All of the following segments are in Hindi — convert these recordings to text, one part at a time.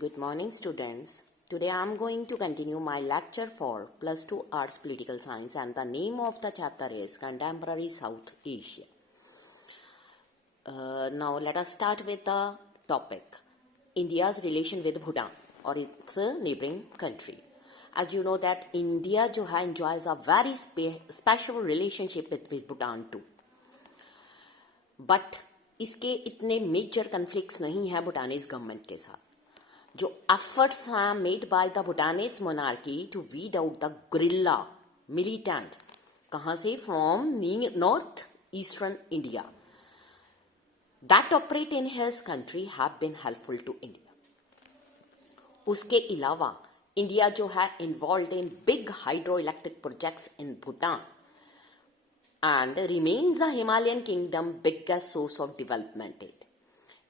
Good morning, students. Today I am going to continue my lecture for Plus 2 Arts Political Science, and the name of the chapter is Contemporary South Asia. Now let us start with the topic India's relation with Bhutan or its neighboring country. As you know that India जो है enjoys a very special relationship with Bhutan too. But इसके इतने मेजर कन्फ्लिक्ट्स नहीं है भूटानीज गवर्नमेंट के साथ. जो एफर्ट्स हैं made by the Bhutanese monarchy to weed out the guerrilla militant, कहाँ से? From north eastern India, that operate in his country have been helpful to India. उसके अलावा इंडिया जो है involve in big hydro electric projects in Bhutan and remains the Himalayan kingdom biggest source of development aid.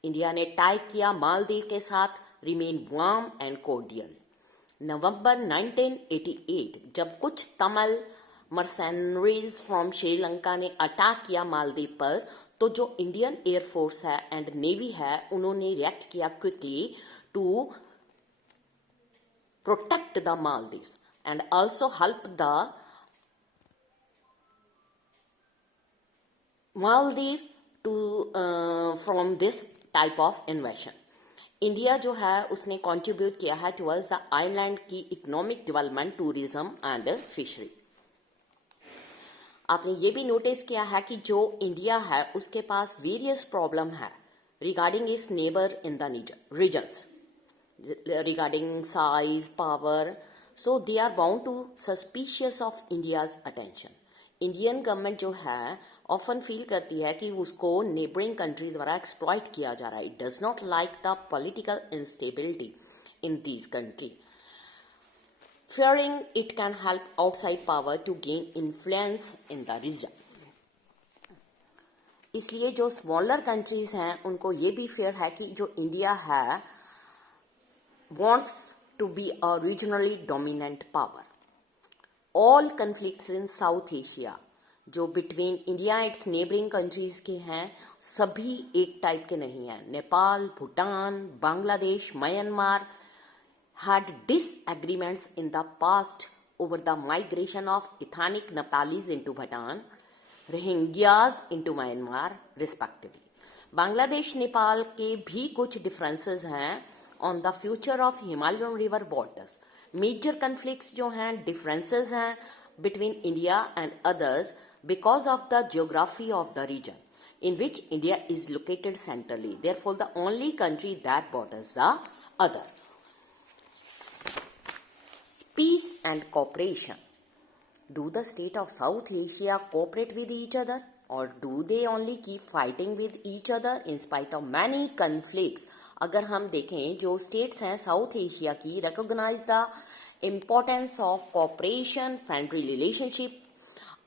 India ने टाई किया मालदीव के साथ, remain warm and cordial. नवंबर 1988 जब कुछ तमिल मर्सेनरीज फ्रॉम श्रीलंका ने अटैक किया मालदीव पर, तो जो इंडियन एयरफोर्स है एंड नेवी है उन्होंने रिएक्ट किया quickly to protect the Maldives and also help the Maldives to from this type of invasion. India जो है उसने कंट्रीब्यूट किया है टुवर्ड्स द आइलैंड की economic development, tourism and fishery. आपने ये भी नोटिस किया है कि जो इंडिया है उसके पास वेरियस प्रॉब्लम है regarding its neighbour in the regions, regarding size, power, so they are bound to suspicious of India's attention. Indian government जो है ऑफन फील करती है कि उसको नेबरिंग कंट्री द्वारा एक्सप्लॉइट किया जा रहा है. It does not like the political instability in this country, fearing it can help outside power to gain influence in the region. इसलिए जो स्मॉलर कंट्रीज हैं उनको ये भी फेयर है कि जो इंडिया है wants to be a regionally dominant power. All conflicts in South Asia जो between India and it's neighbouring countries के हैं सभी एक टाइप के नहीं हैं. Nepal, Bhutan, Bangladesh, Myanmar had disagreements in the past over the migration of ethnic Nepalis into Bhutan, Rohingyas into Myanmar respectively. Bangladesh Nepal के भी कुछ डिफरेंसेस हैं on the future of Himalayan river waters. Major conflicts जो हैं, डिफरेंसेस हैं between India and others because of the geography of the region in which India is located centrally, therefore the only country that borders the other. Peace and cooperation. Do the state of South Asia cooperate with each other, or do they only keep fighting with each other in spite of many conflicts? अगर हम देखें जो स्टेट्स हैं साउथ एशिया की, recognize the importance of cooperation, friendly relationship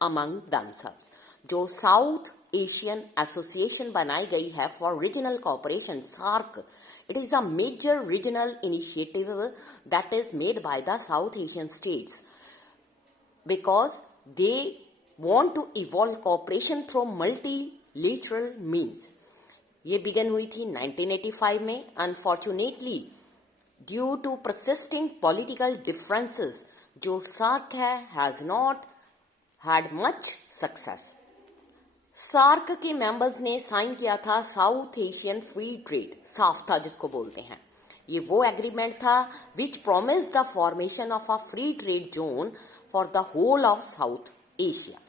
among themselves. जो साउथ एशियन एसोसिएशन बनाई गई है for regional cooperation, SAARC, it is a major regional initiative that is made by the South Asian states because they want to evolve cooperation through multilateral means. ये बिगन हुई थी 1985 में. Unfortunately, due to persisting political differences, जो सार्क है has not had much success. SAARC के मेंबर्स ने साइन किया था South Asian free trade, SAFTA जिसको बोलते हैं. ये वो एग्रीमेंट था which promise the formation of a free trade zone for the whole of South Asia.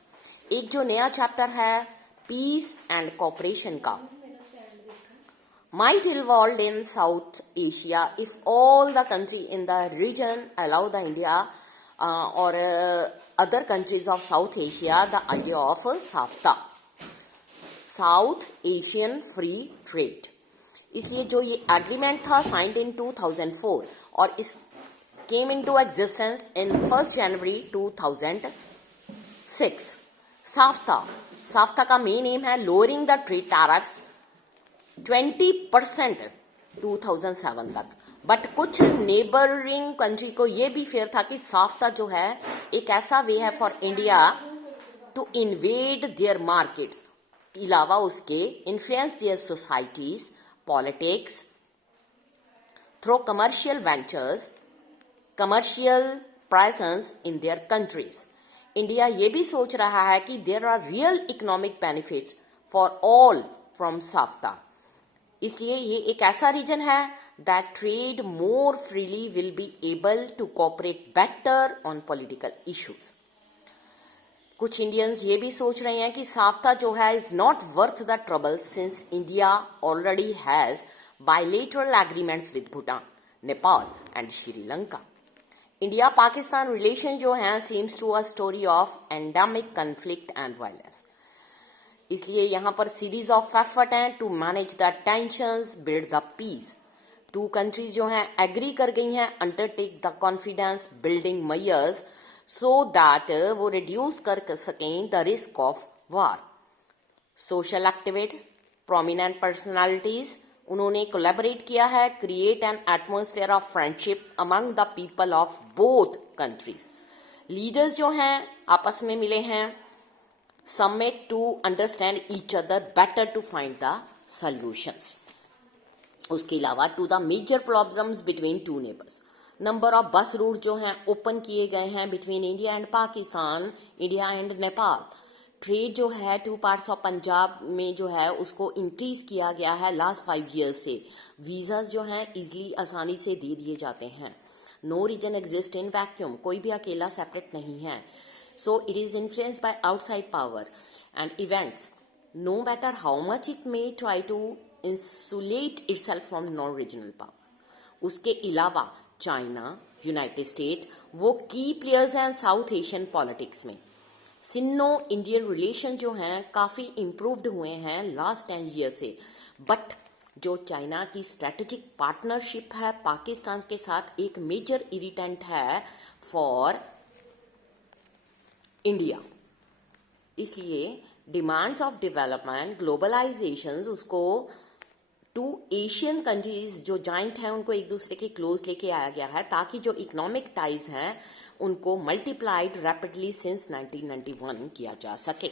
एक जो नया चैप्टर है पीस एंड कोऑपरेशन का might evolve in South Asia if all the country in the region allow the India or other countries of South Asia the idea of SAFTA, south Asian free trade. इसलिए जो ये एग्रीमेंट था साइंड इन 2004 और इस केम इनटू एग्जिस्टेंस इन 1 जनवरी 2006. साफ्ता का मेन एम है लोअरिंग द ट्रेड टैरिफ्स 20% 2007 तक. बट कुछ नेबरिंग कंट्री को ये भी फेयर था कि साफ्ता जो है एक ऐसा वे है for India to invade their markets, अलावा उसके influence their societies, politics, through commercial ventures, commercial presence in their countries. India ये भी सोच रहा है कि there are real economic benefits for all from SAFTA. इसलिए ये एक ऐसा रीजन है that trade more freely will be able to cooperate better on political issues. कुछ इंडियंस ये भी सोच रहे हैं कि साफ्ता जो है is not worth the trouble since India already has bilateral agreements with Bhutan, Nepal and Sri Lanka. India Pakistan relation जो है seems to a story of endemic conflict and violence. इसलिए यहाँ पर सीरीज ऑफ एफर्ट हैं to manage the tensions, build the peace. Two countries जो हैं एग्री कर गई हैं undertake the confidence building measures so that वो रिड्यूस कर सकें the risk of war. Social activist, prominent personalities, उन्होंने कोलैबोरेट किया है, create an atmosphere of friendship among the people of both countries. Leaders जो हैं आपस में मिले हैं, submit to understand each other better to find the solutions. उसके अलावा to the major problems between two neighbours. Number of bus route जो हैं ओपन किए गए हैं between India and Pakistan, India and Nepal. Trade जो है टू पार्ट्स ऑफ पंजाब में जो है उसको इंक्रीज किया गया है लास्ट 5 years से. वीजाज जो हैं इजीली आसानी से दे दिए जाते हैं. No region exist in vacuum, कोई भी अकेला सेपरेट नहीं है. So it is influenced by outside power and events, no matter how much it may try to insulate itself from non regional power. उसके अलावा चाइना, यूनाइटेड स्टेट वो की प्लेयर्स हैं साउथ एशियन पॉलिटिक्स में. सिन्नो इंडियन रिलेशन जो हैं काफ़ी इम्प्रूव्ड हुए हैं लास्ट 10 years से. बट जो चाइना की स्ट्रेटेजिक पार्टनरशिप है पाकिस्तान के साथ एक मेजर इरिटेंट है फॉर इंडिया. इसलिए डिमांड्स ऑफ डेवलपमेंट, ग्लोबलाइजेशन उसको टू एशियन कंट्रीज जो जॉइंट हैं उनको एक दूसरे के क्लोज लेके आया गया है ताकि जो इकोनॉमिक टाइज हैं उनको मल्टीप्लाइड रैपिडली सिंस 1991 किया जा सके.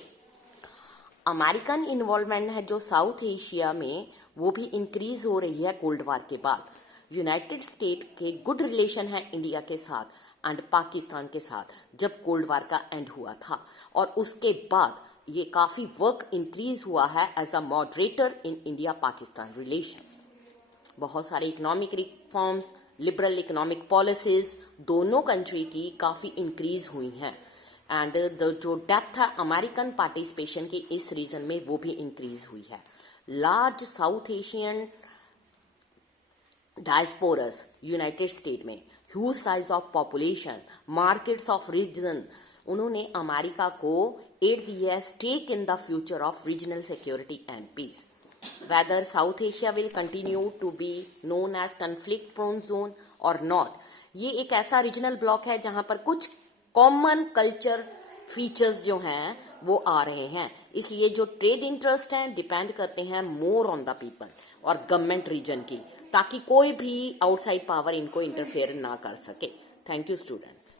अमेरिकन इन्वॉल्वमेंट है जो साउथ एशिया में वो भी इंक्रीज हो रही है कोल्ड वार के बाद. यूनाइटेड स्टेट के गुड रिलेशन है इंडिया के साथ एंड पाकिस्तान के साथ जब कोल्ड वार का एंड हुआ था, और उसके बाद ये काफ़ी वर्क इंक्रीज हुआ है as a moderator in India Pakistan relations. बहुत सारे economic reforms, liberal economic policies दोनों कंट्री की काफ़ी इंक्रीज हुई हैं एंड जो डेप्थ है अमेरिकन पार्टिसिपेशन की इस रीजन में वो भी इंक्रीज हुई है. Large South Asian diasporas United State में, huge size of population, markets of region, उन्होंने अमेरिका को एड दी है stake in the future of regional security and peace. Whether South Asia will continue to be known as conflict prone zone और नॉट, ये एक ऐसा रीजनल ब्लॉक है जहां पर कुछ कॉमन कल्चर फीचर्स जो हैं वो आ रहे हैं. इसलिए जो ट्रेड इंटरेस्ट हैं डिपेंड करते हैं मोर ऑन द पीपल और गवर्नमेंट रीजन की, ताकि कोई भी आउटसाइड पावर इनको इंटरफेयर ना कर सके. Thank you students.